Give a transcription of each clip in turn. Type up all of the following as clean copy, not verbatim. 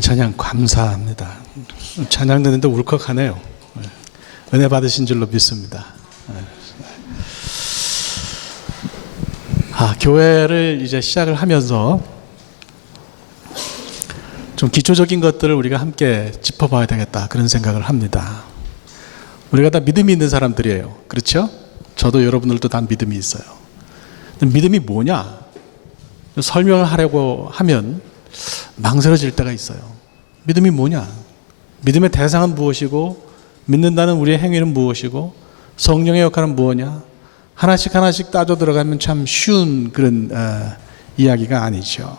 찬양 감사합니다. 찬양 듣는데 울컥하네요. 은혜 받으신 줄로 믿습니다. 교회를 이제 시작을 하면서 좀 기초적인 것들을 우리가 함께 짚어봐야 되겠다, 그런 생각을 합니다. 우리가 다 믿음이 있는 사람들이에요. 그렇죠? 저도 여러분들도 다 믿음이 있어요. 믿음이 뭐냐? 설명을 하려고 하면 망설여질 때가 있어요. 믿음이 뭐냐? 믿음의 대상은 무엇이고, 믿는다는 우리의 행위는 무엇이고, 성령의 역할은 무엇이냐? 하나씩 하나씩 따져 들어가면 참 쉬운 그런 이야기가 아니죠.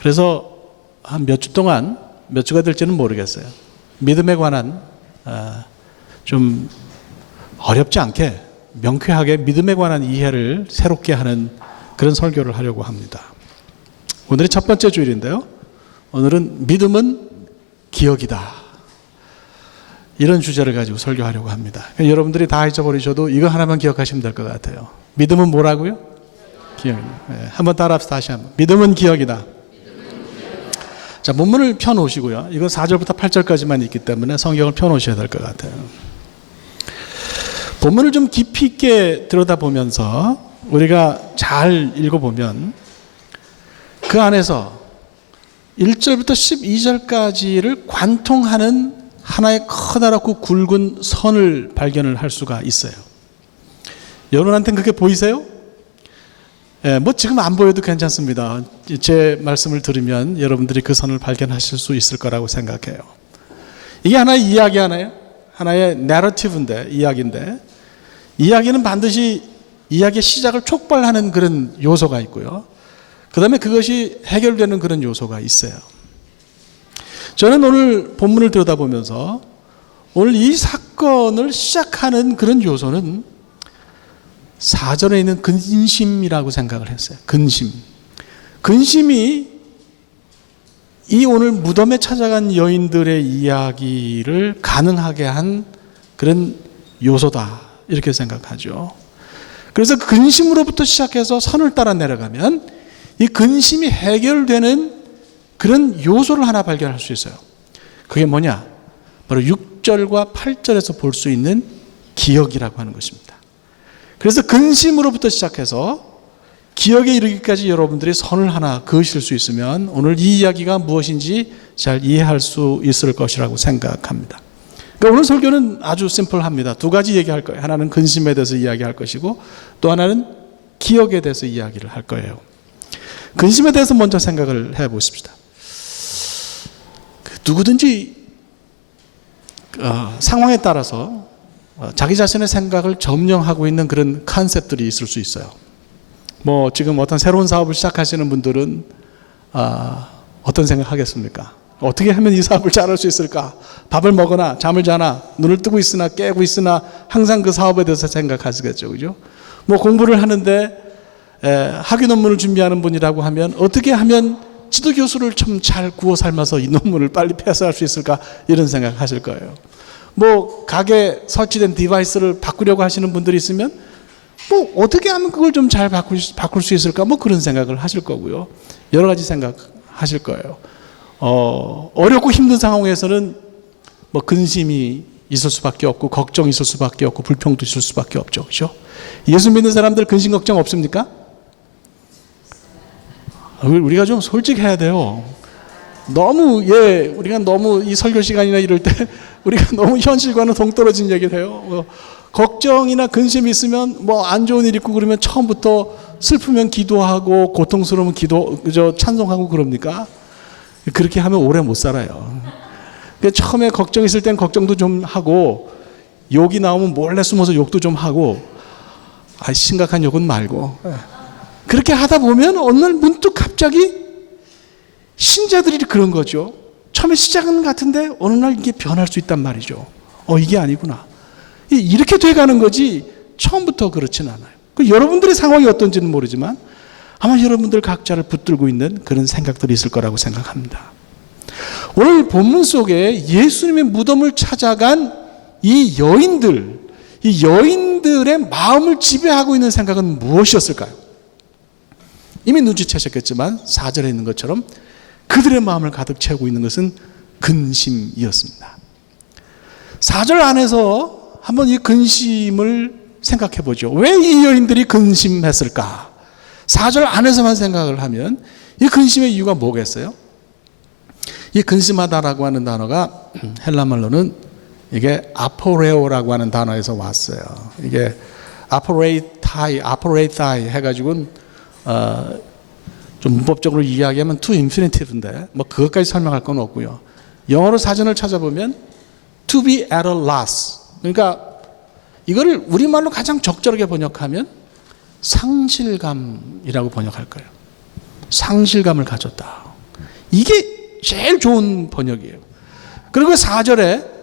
그래서 한 몇 주 동안, 몇 주가 될지는 모르겠어요, 믿음에 관한 좀 어렵지 않게 명쾌하게 믿음에 관한 이해를 새롭게 하는 그런 설교를 하려고 합니다. 오늘이 첫 번째 주일인데요, 오늘은 믿음은 기억이다, 이런 주제를 가지고 설교하려고 합니다. 여러분들이 다 잊어버리셔도 이거 하나만 기억하시면 될 것 같아요. 믿음은 뭐라고요? 기억입니다. 한번 따라합시다. 다시 한번. 믿음은 기억이다. 자, 본문을 펴놓으시고요. 이건 4절부터 8절까지만 있기 때문에 성경을 펴놓으셔야 될 것 같아요. 본문을 좀 깊이 있게 들여다보면서 우리가 잘 읽어보면 그 안에서 1절부터 12절까지를 관통하는 하나의 커다랗고 굵은 선을 발견을 할 수가 있어요. 여러분한테는 그게 보이세요? 뭐 지금 안 보여도 괜찮습니다. 제 말씀을 들으면 여러분들이 그 선을 발견하실 수 있을 거라고 생각해요. 이게 하나의 이야기 하나의 내러티브인데, 이야기인데, 이야기는 반드시 이야기의 시작을 촉발하는 그런 요소가 있고요, 그 다음에 그것이 해결되는 그런 요소가 있어요. 저는 오늘 본문을 들여다보면서 오늘 이 사건을 시작하는 그런 요소는 4절에 있는 근심이라고 생각을 했어요. 근심이 이 오늘 무덤에 찾아간 여인들의 이야기를 가능하게 한 그런 요소다, 이렇게 생각하죠. 그래서 근심으로부터 시작해서 선을 따라 내려가면 이 근심이 해결되는 그런 요소를 하나 발견할 수 있어요. 그게 뭐냐? 바로 6절과 8절에서 볼 수 있는 기억이라고 하는 것입니다. 그래서 근심으로부터 시작해서 기억에 이르기까지 여러분들이 선을 하나 그으실 수 있으면 오늘 이 이야기가 무엇인지 잘 이해할 수 있을 것이라고 생각합니다. 그러니까 오늘 설교는 아주 심플합니다. 두 가지 얘기할 거예요. 하나는 근심에 대해서 이야기할 것이고, 또 하나는 기억에 대해서 이야기를 할 거예요. 근심에 대해서 먼저 생각을 해보십시다. 누구든지 상황에 따라서 자기 자신의 생각을 점령하고 있는 그런 컨셉들이 있을 수 있어요. 뭐 지금 어떤 새로운 사업을 시작하시는 분들은 어떤 생각 하겠습니까? 어떻게 하면 이 사업을 잘할 수 있을까? 밥을 먹으나 잠을 자나 눈을 뜨고 있으나 깨고 있으나 항상 그 사업에 대해서 생각하시겠죠, 그죠? 뭐 공부를 하는데 학위 논문을 준비하는 분이라고 하면 어떻게 하면 지도교수를 좀 잘 구워 삶아서 이 논문을 빨리 패스할 수 있을까, 이런 생각 하실 거예요. 뭐 가게에 설치된 디바이스를 바꾸려고 하시는 분들이 있으면 뭐 어떻게 하면 그걸 좀 잘 바꿀 수 있을까, 뭐 그런 생각을 하실 거고요. 여러 가지 생각하실 거예요. 어렵고 힘든 상황에서는 뭐 근심이 있을 수밖에 없고, 걱정이 있을 수밖에 없고, 불평도 있을 수밖에 없죠, 그렇죠? 예수 믿는 사람들 근심 걱정 없습니까? 우리가 좀 솔직해야 돼요. 우리가 너무 이 설교 시간이나 이럴 때 우리가 너무 현실과는 동떨어진 얘기를 해요. 걱정이나 근심이 있으면 뭐 안 좋은 일 있고 그러면 처음부터 슬프면 기도하고 고통스러우면 찬송하고 그럽니까? 그렇게 하면 오래 못 살아요. 처음에 걱정 있을 땐 걱정도 좀 하고, 욕이 나오면 몰래 숨어서 욕도 좀 하고, 심각한 욕은 말고, 그렇게 하다 보면 어느 날 문득 갑자기 신자들이 그런 거죠. 처음에 시작은 같은데 어느 날 이게 변할 수 있단 말이죠. 이게 아니구나. 이렇게 돼가는 거지 처음부터 그렇진 않아요. 여러분들의 상황이 어떤지는 모르지만 아마 여러분들 각자를 붙들고 있는 그런 생각들이 있을 거라고 생각합니다. 오늘 본문 속에 예수님의 무덤을 찾아간 이 여인들의 마음을 지배하고 있는 생각은 무엇이었을까요? 이미 눈치채셨겠지만 4절에 있는 것처럼 그들의 마음을 가득 채우고 있는 것은 근심이었습니다. 4절 안에서 한번 이 근심을 생각해 보죠. 왜 이 여인들이 근심했을까? 4절 안에서만 생각을 하면 이 근심의 이유가 뭐겠어요? 이 근심하다라고 하는 단어가 헬라 말로는 이게 아포레오라고 하는 단어에서 왔어요. 이게 아포레이타이 해가지고는 좀 문법적으로 이야기하면 to infinitive인데 뭐 그것까지 설명할 건 없고요. 영어로 사전을 찾아보면 to be at a loss. 그러니까 이거를 우리말로 가장 적절하게 번역하면 상실감이라고 번역할 거예요. 상실감을 가졌다. 이게 제일 좋은 번역이에요. 그리고 4절에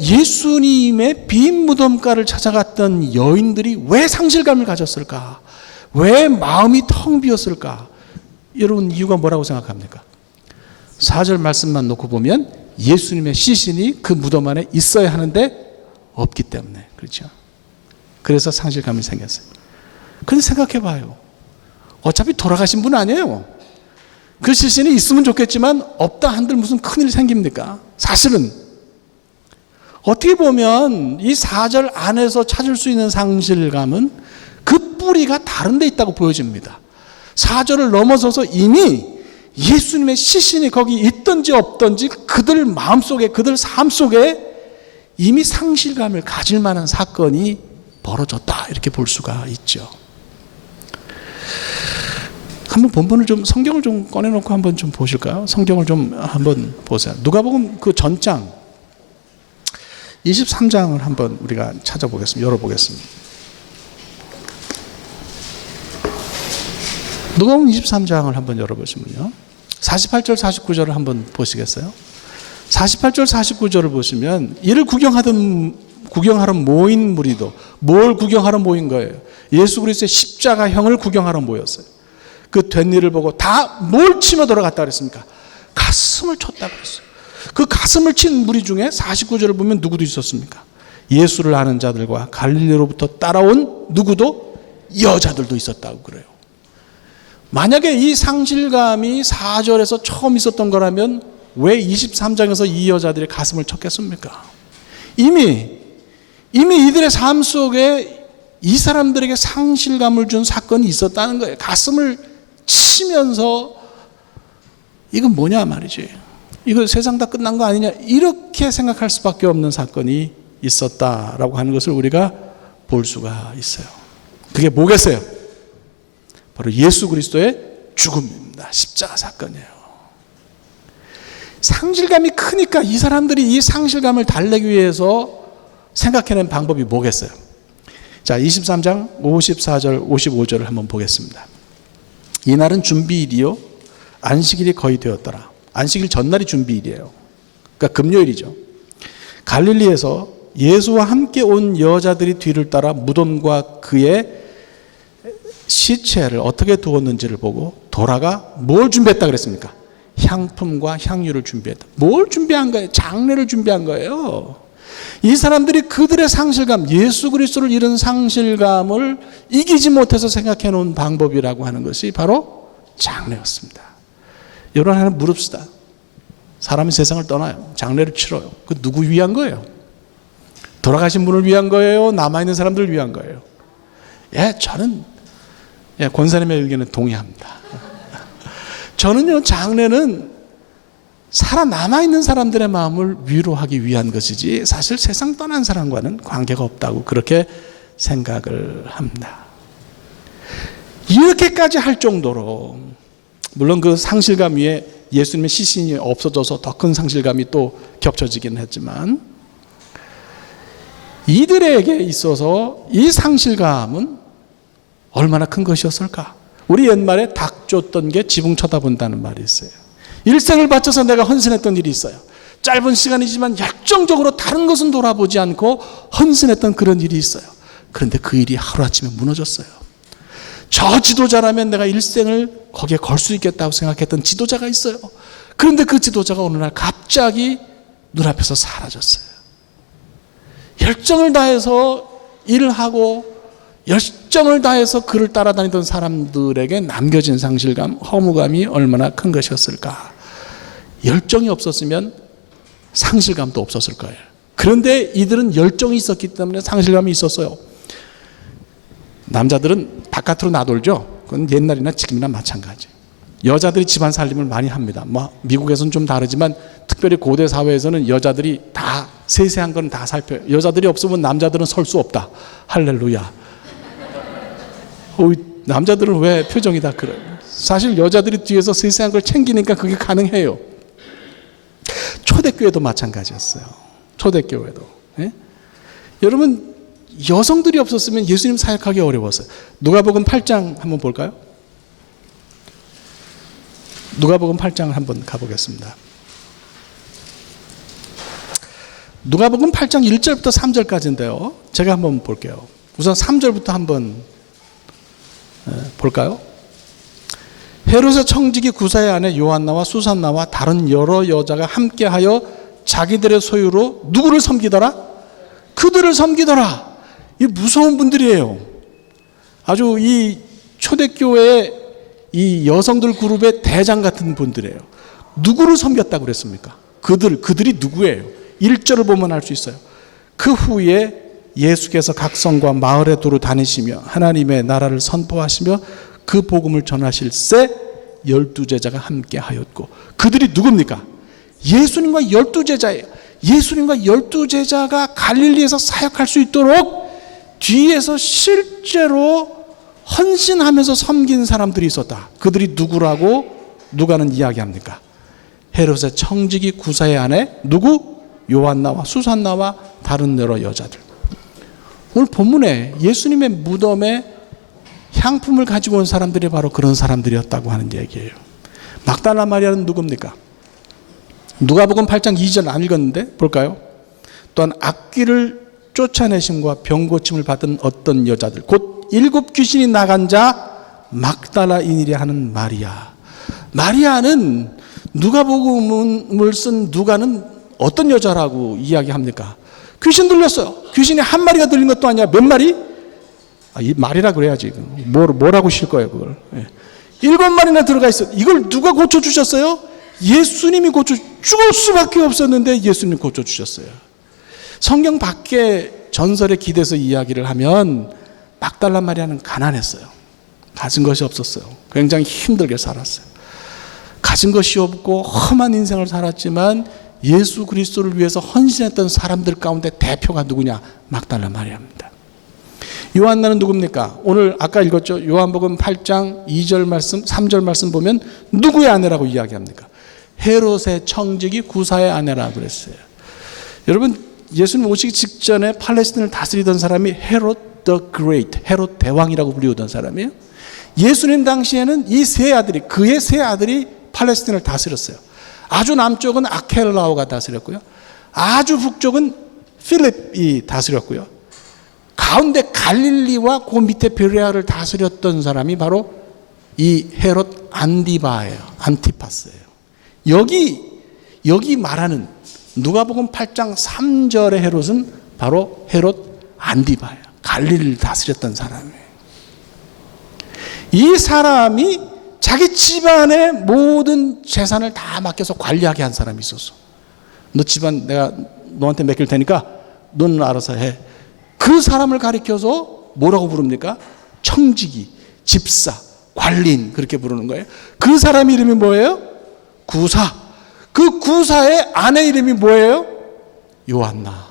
예수님의 빈 무덤가를 찾아갔던 여인들이 왜 상실감을 가졌을까? 왜 마음이 텅 비었을까? 여러분 이유가 뭐라고 생각합니까? 4절 말씀만 놓고 보면 예수님의 시신이 그 무덤 안에 있어야 하는데 없기 때문에 그렇죠. 그래서 상실감이 생겼어요. 그런데 생각해 봐요. 어차피 돌아가신 분 아니에요. 그 시신이 있으면 좋겠지만 없다 한들 무슨 큰일 생깁니까? 사실은 어떻게 보면 이 4절 안에서 찾을 수 있는 상실감은 그 뿌리가 다른 데 있다고 보여집니다. 4절을 넘어서서 이미 예수님의 시신이 거기 있든지 없든지 그들 마음속에 그들 삶 속에 이미 상실감을 가질 만한 사건이 벌어졌다 이렇게 볼 수가 있죠. 한번 본문을 좀 성경을 좀 꺼내놓고 한번 좀 보실까요? 성경을 좀 한번 보세요. 누가복음 그 전장 23장을 한번 우리가 찾아보겠습니다. 열어보겠습니다. 누가복음 23장을 한번 열어보시면요. 48절 49절을 한번 보시겠어요? 48절 49절을 보시면 이를 구경하러 모인 무리도 뭘 구경하러 모인 거예요? 예수 그리스도의 십자가형을 구경하러 모였어요. 그 된 일을 보고 다 뭘 치며 돌아갔다 그랬습니까? 가슴을 쳤다 그랬어요. 그 가슴을 친 무리 중에 49절을 보면 누구도 있었습니까? 예수를 아는 자들과 갈릴리로부터 따라온 누구도 여자들도 있었다고 그래요. 만약에 이 상실감이 4절에서 처음 있었던 거라면 왜 23장에서 이 여자들의 가슴을 쳤겠습니까? 이미 이들의 삶 속에 이 사람들에게 상실감을 준 사건이 있었다는 거예요. 가슴을 치면서 이건 뭐냐 말이지. 이거 세상 다 끝난 거 아니냐 이렇게 생각할 수밖에 없는 사건이 있었다라고 하는 것을 우리가 볼 수가 있어요. 그게 뭐겠어요? 바로 예수 그리스도의 죽음입니다. 십자가 사건이에요. 상실감이 크니까 이 사람들이 이 상실감을 달래기 위해서 생각해낸 방법이 뭐겠어요? 자, 23장 54절 55절을 한번 보겠습니다. 이날은 준비일이요 안식일이 거의 되었더라. 안식일 전날이 준비일이에요. 그러니까 금요일이죠. 갈릴리에서 예수와 함께 온 여자들이 뒤를 따라 무덤과 그의 시체를 어떻게 두었는지를 보고 돌아가 뭘 준비했다 그랬습니까? 향품과 향유를 준비했다. 뭘 준비한 거예요? 장례를 준비한 거예요. 이 사람들이 그들의 상실감, 예수 그리스도를 잃은 상실감을 이기지 못해서 생각해 놓은 방법이라고 하는 것이 바로 장례였습니다. 여러분 하나 물읍시다. 사람이 세상을 떠나요. 장례를 치러요. 그 누구 위한 거예요? 돌아가신 분을 위한 거예요? 남아있는 사람들을 위한 거예요? 저는 권사님의 의견에 동의합니다. 저는요, 장례는 살아남아있는 사람들의 마음을 위로하기 위한 것이지 사실 세상 떠난 사람과는 관계가 없다고 그렇게 생각을 합니다. 이렇게까지 할 정도로 물론 그 상실감 위에 예수님의 시신이 없어져서 더 큰 상실감이 또 겹쳐지긴 했지만 이들에게 있어서 이 상실감은 얼마나 큰 것이었을까? 우리 옛말에 닭 쫓던 게 지붕 쳐다본다는 말이 있어요. 일생을 바쳐서 내가 헌신했던 일이 있어요. 짧은 시간이지만 열정적으로 다른 것은 돌아보지 않고 헌신했던 그런 일이 있어요. 그런데 그 일이 하루아침에 무너졌어요. 저 지도자라면 내가 일생을 거기에 걸 수 있겠다고 생각했던 지도자가 있어요. 그런데 그 지도자가 어느 날 갑자기 눈앞에서 사라졌어요. 열정을 다해서 일을 하고 열정을 다해서 그를 따라다니던 사람들에게 남겨진 상실감, 허무감이 얼마나 큰 것이었을까. 열정이 없었으면 상실감도 없었을 거예요. 그런데 이들은 열정이 있었기 때문에 상실감이 있었어요. 남자들은 바깥으로 나돌죠. 그건 옛날이나 지금이나 마찬가지. 여자들이 집안 살림을 많이 합니다. 미국에서는 좀 다르지만 특별히 고대 사회에서는 여자들이 다 세세한 건 다 살펴요. 여자들이 없으면 남자들은 설 수 없다. 할렐루야. 남자들은 왜 표정이 다 그래요? 사실 여자들이 뒤에서 세세한 걸 챙기니까 그게 가능해요. 초대교회도 마찬가지였어요. 초대교회도. 예? 여러분, 여성들이 없었으면 예수님 사역하기 어려웠어요. 누가복음 8장 한번 볼까요? 누가복음 8장을 한번 가보겠습니다. 누가복음 8장 1절부터 3절까지인데요. 제가 한번 볼게요. 우선 3절부터 한번 볼까요? 헤롯의 청지기 구사의 아내 요한나와 수산나와 다른 여러 여자가 함께하여 자기들의 소유로 누구를 섬기더라? 그들을 섬기더라. 이 무서운 분들이에요. 아주 이 초대교회의 이 여성들 그룹의 대장 같은 분들이에요. 누구를 섬겼다고 그랬습니까? 그들이 누구예요? 1절을 보면 알 수 있어요. 그 후에 예수께서 각 성과 마을에 두루 다니시며 하나님의 나라를 선포하시며 그 복음을 전하실 새 12제자가 함께 하였고, 그들이 누굽니까? 예수님과 12제자예요. 예수님과 12제자가 갈릴리에서 사역할 수 있도록 뒤에서 실제로 헌신하면서 섬긴 사람들이 있었다. 그들이 누구라고 누가는 이야기합니까? 헤롯의 청지기 구사의 아내 누구? 요한나와 수산나와 다른 여러 여자들. 오늘 본문에 예수님의 무덤에 향품을 가지고 온 사람들이 바로 그런 사람들이었다고 하는 얘기예요. 막달라 마리아는 누굽니까? 누가복음 8장 2절 안 읽었는데 볼까요? 또한 악귀를 쫓아내심과 병고침을 받은 어떤 여자들, 곧 7 귀신이 나간 자 막달라인이라 하는 마리아. 마리아는 누가복음을 쓴 누가는 어떤 여자라고 이야기합니까? 귀신 들렸어요. 귀신이 한 마리가 들린 것도 아니야. 몇 마리? 이 말이라 그래야지. 뭐라고 쉴 거예요, 그걸. 7마리나 들어가 있어. 이걸 누가 고쳐주셨어요? 예수님이 죽을 수밖에 없었는데 예수님이 고쳐주셨어요. 성경 밖에 전설에 기대서 이야기를 하면 막달라 마리아는 가난했어요. 가진 것이 없었어요. 굉장히 힘들게 살았어요. 가진 것이 없고 험한 인생을 살았지만 예수 그리스도를 위해서 헌신했던 사람들 가운데 대표가 누구냐? 막달라 마리아입니다. 요한나는 누굽니까? 오늘 아까 읽었죠? 요한복음 8장 2절 말씀, 3절 말씀 보면 누구의 아내라고 이야기합니까? 헤롯의 청지기 구사의 아내라고 그랬어요. 여러분, 예수님 오시기 직전에 팔레스틴을 다스리던 사람이 헤롯 the Great, 헤롯 대왕이라고 불리우던 사람이에요. 예수님 당시에는 이 세 아들이, 그의 세 아들이 팔레스틴을 다스렸어요. 아주 남쪽은 아켈라오가 다스렸고요. 아주 북쪽은 필립이 다스렸고요. 가운데 갈릴리와 그 밑에 베레아를 다스렸던 사람이 바로 이 헤롯 안디바예요. 안티파스예요. 여기 말하는 누가복음 8장 3절의 헤롯은 바로 헤롯 안디바예요. 갈릴리를 다스렸던 사람이에요. 이 사람이 자기 집안의 모든 재산을 다 맡겨서 관리하게 한 사람이 있었어. 너 집안 내가 너한테 맡길 테니까 너는 알아서 해. 그 사람을 가리켜서 뭐라고 부릅니까? 청지기, 집사, 관리인 그렇게 부르는 거예요. 그 사람 이름이 뭐예요? 구사. 그 구사의 아내 이름이 뭐예요? 요한나.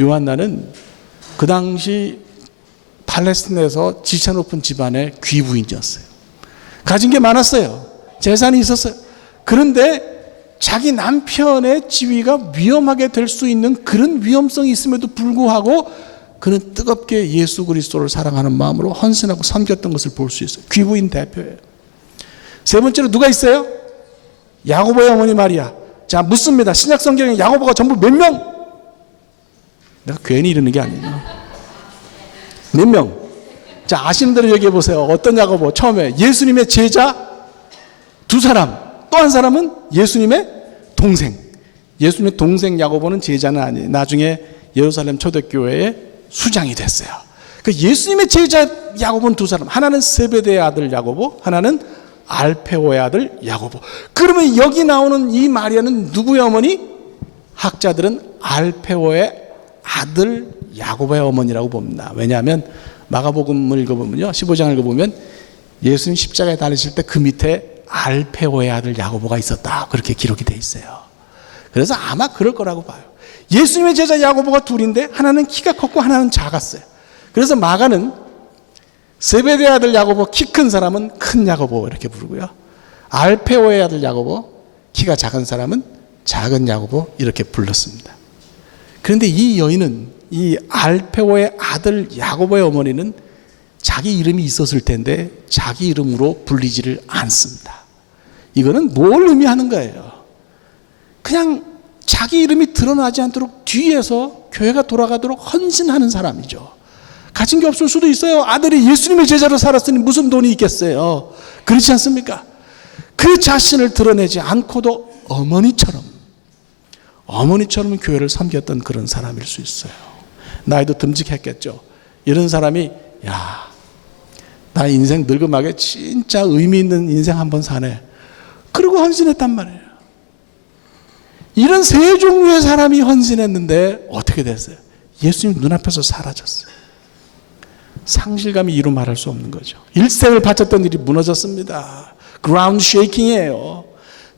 요한나는 그 당시 팔레스틴에서 지체 높은 집안의 귀부인이었어요. 가진 게 많았어요. 재산이 있었어요. 그런데 자기 남편의 지위가 위험하게 될 수 있는 그런 위험성이 있음에도 불구하고 그는 뜨겁게 예수 그리스도를 사랑하는 마음으로 헌신하고 섬겼던 것을 볼 수 있어요. 귀부인 대표예요. 세 번째로 누가 있어요? 야고보의 어머니 마리아. 자, 묻습니다. 신약 성경에 야고보가 전부 몇 명? 내가 괜히 이러는 게 아니에요. 몇 명? 자, 아시는 대로 얘기해 보세요. 어떤 야고보? 처음에 예수님의 제자 2사람, 또 한 사람은 예수님의 동생. 예수님의 동생 야고보는 제자는 아니에요. 나중에 예루살렘 초대교회의 수장이 됐어요. 그 예수님의 제자 야고보는 두 사람, 하나는 세베대의 아들 야고보, 하나는 알페오의 아들 야고보. 그러면 여기 나오는 이 마리아는 누구의 어머니? 학자들은 알페오의 아들 야고보의 어머니라고 봅니다. 왜냐하면 마가복음을 읽어보면요, 15장을 읽어보면 예수님 십자가에 달리실 때 그 밑에 알페오의 아들 야고보가 있었다, 그렇게 기록이 돼 있어요. 그래서 아마 그럴 거라고 봐요. 예수님의 제자 야고보가 둘인데 하나는 키가 컸고 하나는 작았어요. 그래서 마가는 세베대의 아들 야고보, 키 큰 사람은 큰 야고보 이렇게 부르고요, 알페오의 아들 야고보, 키가 작은 사람은 작은 야고보 이렇게 불렀습니다. 그런데 이 여인은, 이 알페오의 아들 야고보의 어머니는 자기 이름이 있었을 텐데 자기 이름으로 불리지를 않습니다. 이거는 뭘 의미하는 거예요? 그냥 자기 이름이 드러나지 않도록 뒤에서 교회가 돌아가도록 헌신하는 사람이죠. 가진 게 없을 수도 있어요. 아들이 예수님의 제자로 살았으니 무슨 돈이 있겠어요. 그렇지 않습니까? 그 자신을 드러내지 않고도 어머니처럼 교회를 섬겼던 그런 사람일 수 있어요. 나이도 듬직했겠죠. 이런 사람이, 야, 나 인생 늙음하게 진짜 의미 있는 인생 한번 사네, 그리고 헌신했단 말이에요. 이런 세 종류의 사람이 헌신했는데 어떻게 됐어요? 예수님 눈앞에서 사라졌어요. 상실감이 이루 말할 수 없는 거죠. 일생을 바쳤던 일이 무너졌습니다. 그라운드 쉐이킹이에요.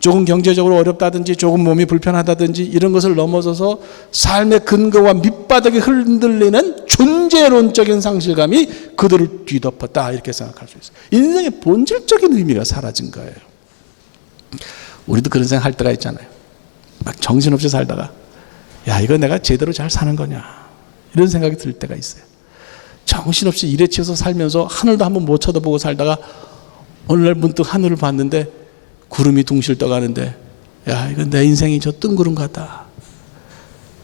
조금 경제적으로 어렵다든지 조금 몸이 불편하다든지 이런 것을 넘어서서 삶의 근거와 밑바닥이 흔들리는 존재론적인 상실감이 그들을 뒤덮었다, 이렇게 생각할 수 있어요. 인생의 본질적인 의미가 사라진 거예요. 우리도 그런 생각 할 때가 있잖아요. 막 정신없이 살다가, 야, 이거 내가 제대로 잘 사는 거냐, 이런 생각이 들 때가 있어요. 정신없이 일에 치여서 살면서 하늘도 한번 못 쳐다보고 살다가 어느 날 문득 하늘을 봤는데 구름이 둥실 떠가는데, 야, 이거 내 인생이 저 뜬구름 같다.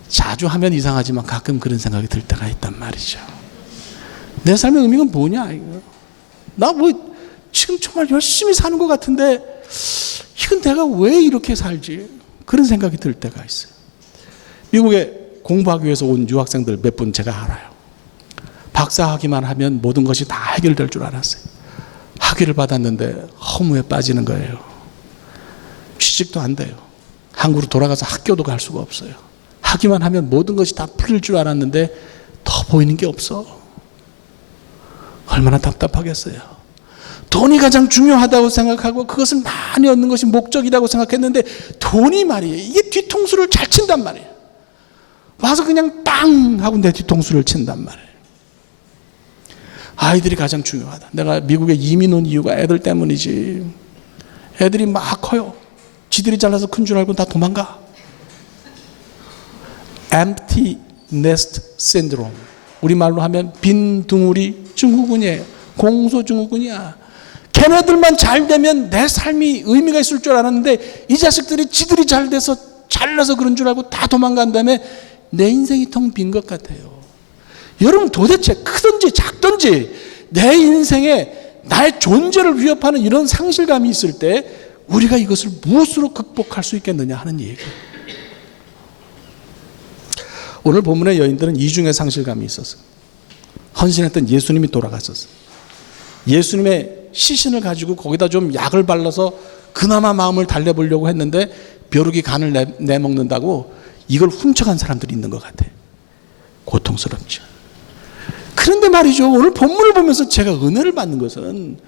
자주 하면 이상하지만 가끔 그런 생각이 들 때가 있단 말이죠. 내 삶의 의미가 뭐냐, 이거. 나 뭐 지금 정말 열심히 사는 것 같은데 이건 내가 왜 이렇게 살지, 그런 생각이 들 때가 있어요. 미국에 공부하기 위해서 온 유학생들 몇 분 제가 알아요. 박사학위만 하면 모든 것이 다 해결될 줄 알았어요. 학위를 받았는데 허무에 빠지는 거예요. 취직도 안 돼요. 한국으로 돌아가서 학교도 갈 수가 없어요. 학위만 하면 모든 것이 다 풀릴 줄 알았는데 더 보이는 게 없어. 얼마나 답답하겠어요. 돈이 가장 중요하다고 생각하고 그것을 많이 얻는 것이 목적이라고 생각했는데 돈이 말이에요, 이게 뒤통수를 잘 친단 말이에요. 와서 그냥 빵 하고 내 뒤통수를 친단 말이에요. 아이들이 가장 중요하다. 내가 미국에 이민 온 이유가 애들 때문이지. 애들이 막 커요. 지들이 잘나서 큰 줄 알고 다 도망가. Empty nest syndrome. 우리말로 하면 빈 둥우리 증후군이에요. 공소증후군이야. 걔네들만 잘 되면 내 삶이 의미가 있을 줄 알았는데 이 자식들이 지들이 잘 돼서 잘나서 그런 줄 알고 다 도망간 다음에 내 인생이 텅 빈 것 같아요. 여러분, 도대체 크든지 작든지 내 인생에 나의 존재를 위협하는 이런 상실감이 있을 때 우리가 이것을 무엇으로 극복할 수 있겠느냐 하는 얘기예요. 오늘 본문의 여인들은 이중의 상실감이 있었어요. 헌신했던 예수님이 돌아갔었어요. 예수님의 시신을 가지고 거기다 좀 약을 발라서 그나마 마음을 달래보려고 했는데 벼룩이 간을 내먹는다고 이걸 훔쳐간 사람들이 있는 것 같아요. 고통스럽죠. 그런데 말이죠, 오늘 본문을 보면서 제가 은혜를 받는 것은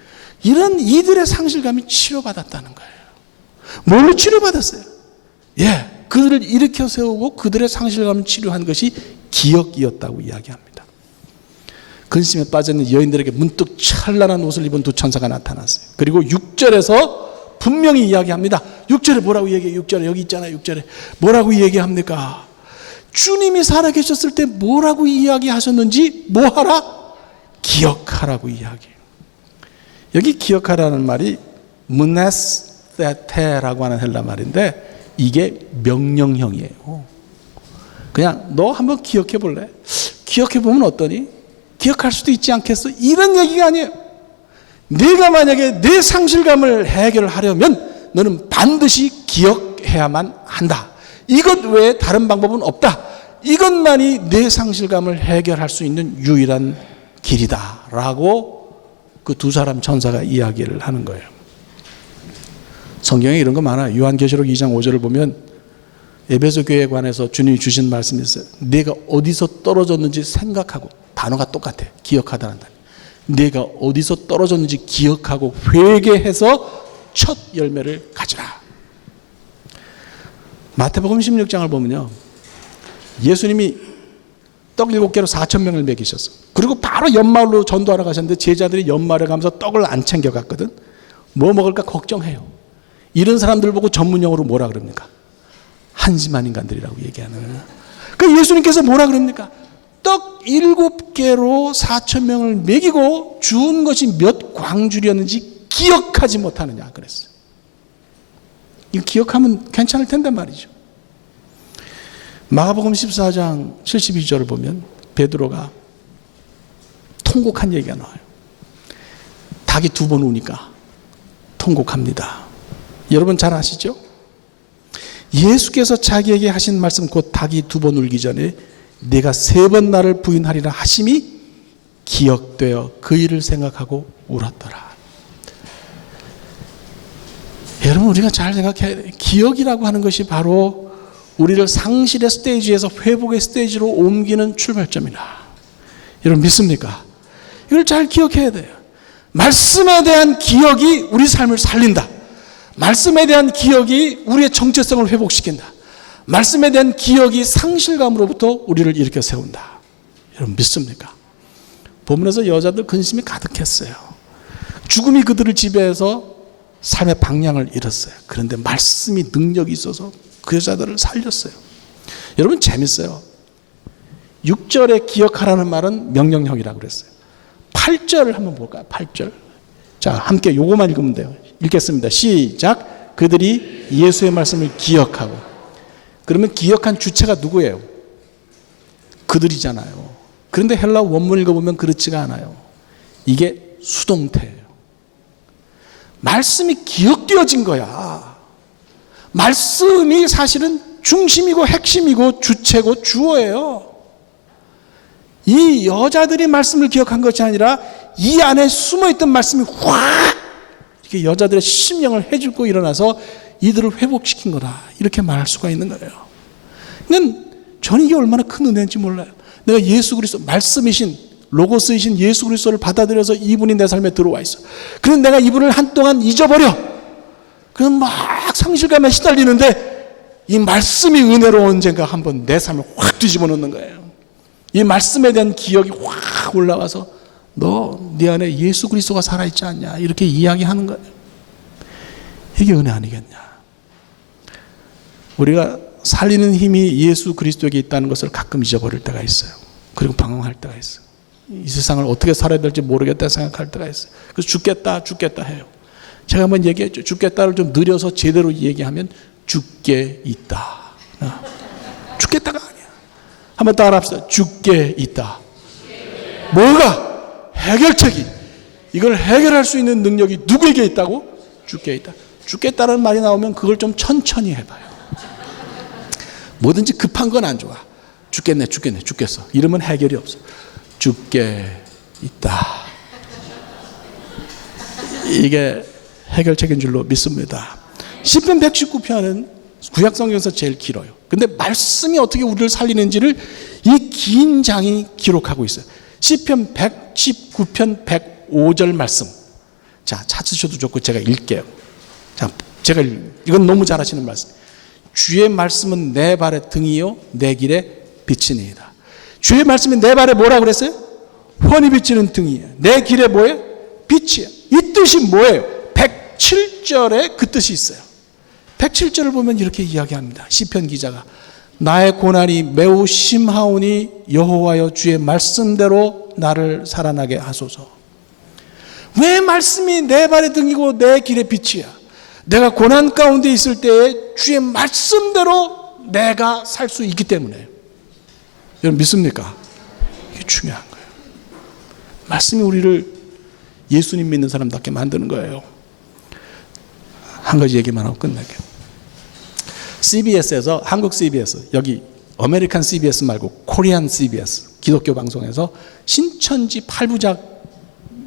이런 이들의 상실감이 치료받았다는 거예요. 뭘로 치료받았어요? 예, 그들을 일으켜 세우고 그들의 상실감을 치료한 것이 기억이었다고 이야기합니다. 근심에 빠져있는 여인들에게 문득 찬란한 옷을 입은 두 천사가 나타났어요. 그리고 6절에서 분명히 이야기합니다. 6절에 뭐라고 얘기해요? 6절에 여기 있잖아요. 6절에 뭐라고 얘기합니까? 주님이 살아계셨을 때 뭐라고 이야기하셨는지 뭐하라? 기억하라고 이야기해요. 여기 기억하라는 말이 문에스테테라고 하는 헬라 말인데 이게 명령형이에요. 그냥 너 한번 기억해 볼래? 기억해 보면 어떠니? 기억할 수도 있지 않겠어? 이런 얘기가 아니에요. 네가 만약에 내 상실감을 해결하려면 너는 반드시 기억해야만 한다. 이것 외에 다른 방법은 없다. 이것만이 내 상실감을 해결할 수 있는 유일한 길이다 라고 그 두 사람 천사가 이야기를 하는 거예요. 성경에 이런 거 많아요. 요한계시록 2장 5절을 보면 에베소 교회에 관해서 주님이 주신 말씀이 있어요. 내가 어디서 떨어졌는지 생각하고, 단어가 똑같아. 기억하다는 단어. 내가 어디서 떨어졌는지 기억하고 회개해서 첫 열매를 가지라. 마태복음 16장을 보면요, 예수님이 떡 7개로 4,000명을 먹이셨어. 그리고 바로 연마을로 전도하러 가셨는데 제자들이 연마을에 가면서 떡을 안 챙겨갔거든. 뭐 먹을까 걱정해요. 이런 사람들 보고 전문용어로 뭐라 그럽니까? 한심한 인간들이라고 얘기하는 거예요. 그러니까 예수님께서 뭐라 그럽니까? 떡 7개로 4,000명을 먹이고 주운 것이 몇 광줄이었는지 기억하지 못하느냐 그랬어요. 이거 기억하면 괜찮을 텐데 말이죠. 마가복음 14장 72절을 보면 베드로가 통곡한 얘기가 나와요. 닭이 2번 우니까 통곡합니다. 여러분 잘 아시죠? 예수께서 자기에게 하신 말씀, 곧 닭이 2번 울기 전에 내가 3번 나를 부인하리라 하심이 기억되어 그 일을 생각하고 울었더라. 여러분 우리가 잘 생각해야 돼요. 기억이라고 하는 것이 바로 우리를 상실의 스테이지에서 회복의 스테이지로 옮기는 출발점이다. 여러분 믿습니까? 이걸 잘 기억해야 돼요. 말씀에 대한 기억이 우리 삶을 살린다. 말씀에 대한 기억이 우리의 정체성을 회복시킨다. 말씀에 대한 기억이 상실감으로부터 우리를 일으켜 세운다. 여러분 믿습니까? 본문에서 여자들 근심이 가득했어요. 죽음이 그들을 지배해서 삶의 방향을 잃었어요. 그런데 말씀이 능력이 있어서 그 여자들을 살렸어요. 여러분 재밌어요. 6절에 기억하라는 말은 명령형이라고 그랬어요. 8절을 한번 볼까요? 8절. 자, 함께 요거만 읽으면 돼요. 읽겠습니다. 시작. 그들이 예수의 말씀을 기억하고. 그러면 기억한 주체가 누구예요? 그들이잖아요. 그런데 헬라 원문 읽어보면 그렇지가 않아요. 이게 수동태예요. 말씀이 기억되어진 거야. 말씀이 사실은 중심이고 핵심이고 주체고 주어예요. 이 여자들이 말씀을 기억한 것이 아니라 이 안에 숨어있던 말씀이 확 이렇게 여자들의 심령을 해주고 일어나서 이들을 회복시킨 거다. 이렇게 말할 수가 있는 거예요. 그러니까 저는 이게 얼마나 큰 은혜인지 몰라요. 내가 예수 그리스도 말씀이신 로고스이신 예수 그리스도를 받아들여서 이분이 내 삶에 들어와 있어. 그런데 내가 이분을 한동안 잊어버려. 그럼 막 상실감에 시달리는데 이 말씀이 은혜로 언젠가 한번 내 삶을 확 뒤집어 놓는 거예요. 이 말씀에 대한 기억이 확 올라와서 너 네 안에 예수 그리스도가 살아있지 않냐 이렇게 이야기하는 거예요. 이게 은혜 아니겠냐. 우리가 살리는 힘이 예수 그리스도에게 있다는 것을 가끔 잊어버릴 때가 있어요. 그리고 방황할 때가 있어요. 이 세상을 어떻게 살아야 될지 모르겠다 생각할 때가 있어요. 그래서 죽겠다 해요. 제가 한번 얘기했죠. 죽겠다를 좀 느려서 제대로 얘기하면 죽게 있다. 죽겠다가 아니야. 한번 따라 합시다. 죽게 있다. 뭐가? 해결책이. 이걸 해결할 수 있는 능력이 누구에게 있다고? 죽게 있다. 죽겠다는 말이 나오면 그걸 좀 천천히 해봐요. 뭐든지 급한 건 안 좋아. 죽겠어. 이러면 해결이 없어. 죽게 있다. 이게 해결책인 줄로 믿습니다. 시편 119편은 구약 성경에서 제일 길어요. 근데 말씀이 어떻게 우리를 살리는지를 이 긴 장이 기록하고 있어요. 시편 119편 105절 말씀. 자, 찾으셔도 좋고 제가 읽게요. 자, 제가 이건 너무 잘하시는 말씀. 주의 말씀은 내 발의 등이요 내 길의 빛이니이다. 주의 말씀이 내 발에 뭐라고 그랬어요? 훤히 비치는 등이에요. 내 길에 뭐예요? 빛이에요. 이 뜻이 뭐예요? 107절에 그 뜻이 있어요. 107절을 보면 이렇게 이야기합니다. 시편 기자가 나의 고난이 매우 심하오니 여호와여 주의 말씀대로 나를 살아나게 하소서. 왜 말씀이 내 발의 등이고 내 길의 빛이야? 내가 고난 가운데 있을 때에 주의 말씀대로 내가 살 수 있기 때문에. 여러분 믿습니까? 이게 중요한 거예요. 말씀이 우리를 예수님 믿는 사람답게 만드는 거예요. 한 가지 얘기만 하고 끝낼게요. CBS에서 한국 CBS 여기 아메리칸 CBS 말고 코리안 CBS 기독교 방송에서 신천지 8부작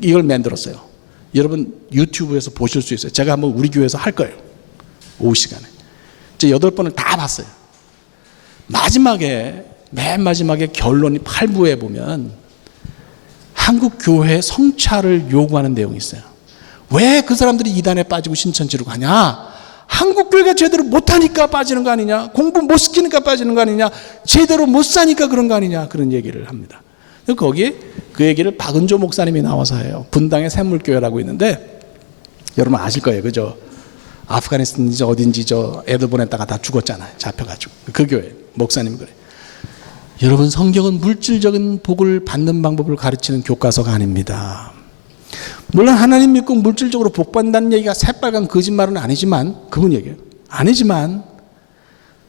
이걸 만들었어요. 여러분 유튜브에서 보실 수 있어요. 제가 한번 우리 교회에서 할 거예요. 오후 시간에. 제 8번을 다 봤어요. 마지막에 맨 마지막에 결론이 8부에 보면 한국 교회 성찰을 요구하는 내용이 있어요. 왜 그 사람들이 이단에 빠지고 신천지로 가냐? 한국 교회가 제대로 못하니까 빠지는 거 아니냐? 공부 못 시키니까 빠지는 거 아니냐? 제대로 못 사니까 그런 거 아니냐? 그런 얘기를 합니다. 거기에 그 얘기를 박은조 목사님이 나와서 해요. 분당의 샘물교회라고 있는데 여러분 아실 거예요. 그죠? 아프가니스탄인지 어딘지 애들 보냈다가 다 죽었잖아요. 잡혀가지고. 그 교회 목사님 그래. 여러분 성경은 물질적인 복을 받는 방법을 가르치는 교과서가 아닙니다. 물론 하나님 믿고 물질적으로 복 받는다는 얘기가 새빨간 거짓말은 아니지만 그분 얘기예요. 아니지만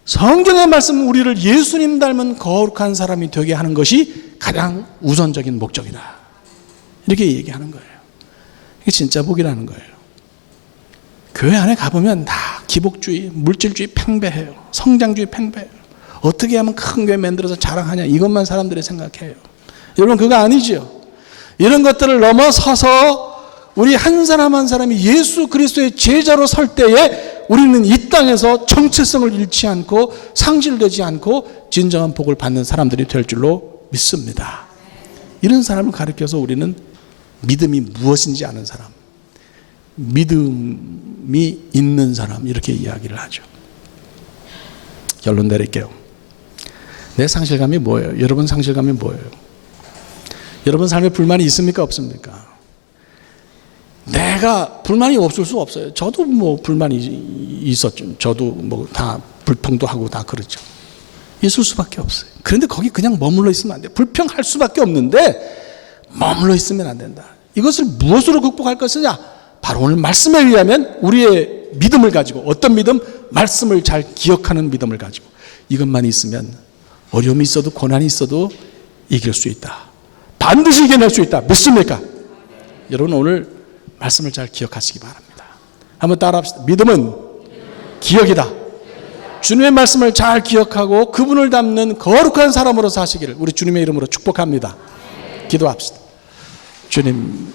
성경의 말씀은 우리를 예수님 닮은 거룩한 사람이 되게 하는 것이 가장 우선적인 목적이다. 이렇게 얘기하는 거예요. 이게 진짜 복이라는 거예요. 교회 안에 가보면 다 기복주의, 물질주의 팽배해요. 성장주의 팽배해요. 어떻게 하면 큰 교회 만들어서 자랑하냐 이것만 사람들이 생각해요. 여러분 그거 아니죠. 이런 것들을 넘어서서 우리 한 사람 한 사람이 예수 그리스도의 제자로 설 때에 우리는 이 땅에서 정체성을 잃지 않고 상실되지 않고 진정한 복을 받는 사람들이 될 줄로 믿습니다. 이런 사람을 가르쳐서 우리는 믿음이 무엇인지 아는 사람, 믿음이 있는 사람 이렇게 이야기를 하죠. 결론 내릴게요. 내 상실감이 뭐예요? 여러분 상실감이 뭐예요? 여러분 삶에 불만이 있습니까? 없습니까? 내가 불만이 없을 수 없어요. 저도 뭐 불만이 있었죠. 저도 뭐 다 불평도 하고 다 그렇죠. 있을 수밖에 없어요. 그런데 거기 그냥 머물러 있으면 안 돼요. 불평할 수밖에 없는데 머물러 있으면 안 된다. 이것을 무엇으로 극복할 것이냐? 바로 오늘 말씀에 의하면 우리의 믿음을 가지고 어떤 믿음? 말씀을 잘 기억하는 믿음을 가지고 이것만 있으면 어려움이 있어도 고난이 있어도 이길 수 있다. 반드시 이겨낼 수 있다. 믿습니까? 여러분 오늘 말씀을 잘 기억하시기 바랍니다. 한번 따라합시다. 믿음은 기억이다. 주님의 말씀을 잘 기억하고 그분을 닮는 거룩한 사람으로 사시기를 우리 주님의 이름으로 축복합니다. 기도합시다. 주님